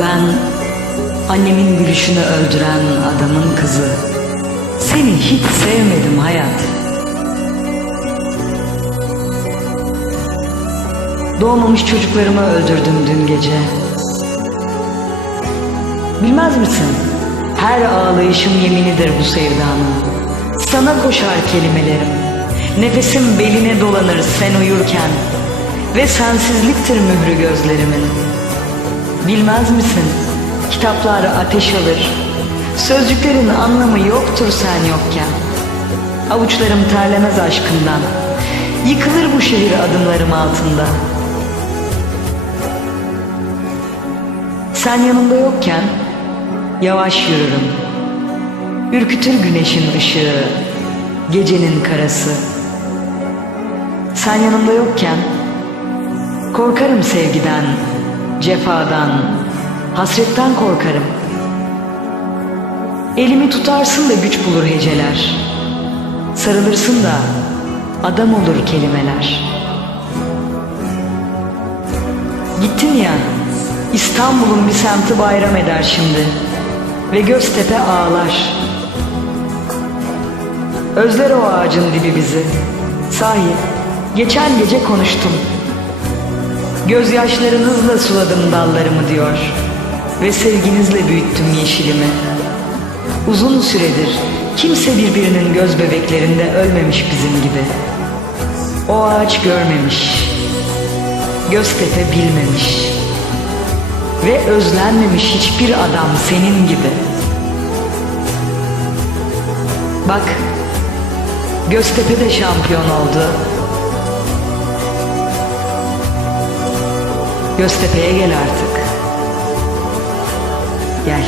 Ben annemin gülüşünü öldüren adamın kızı. Seni hiç sevmedim hayat. Doğmamış çocuklarımı öldürdüm dün gece. Bilmez misin? Her ağlayışım yeminidir bu sevdanın. Sana koşar kelimelerim. Nefesim beline dolanır sen uyurken. Ve sensizliktir mührü gözlerimin. Bilmez misin? Kitaplar ateş alır. Sözcüklerin anlamı yoktur sen yokken. Avuçlarım terlemez aşkından. Yıkılır bu şehir adımlarım altında. Sen yanımda yokken yavaş yürürüm. Ürkütür güneşin ışığı, gecenin karası. Sen yanımda yokken korkarım sevgiden, cefadan, hasretten korkarım. Elimi tutarsın da güç bulur heceler. Sarılırsın da adam olur kelimeler. Gittin ya, İstanbul'un bir semti bayram eder şimdi. Ve Göztepe ağlar. Özler o ağacın dibi bizi. Sahi, geçen gece konuştum. Gözyaşlarınızla suladım dallarımı diyor. Ve sevginizle büyüttüm yeşilimi. Uzun süredir kimse birbirinin göz bebeklerinde ölmemiş bizim gibi. O ağaç görmemiş. Göztepe bilmemiş. Ve özlenmemiş hiçbir adam senin gibi. Bak, Göztepe de şampiyon oldu. Göztepe'ye gel artık. Gel.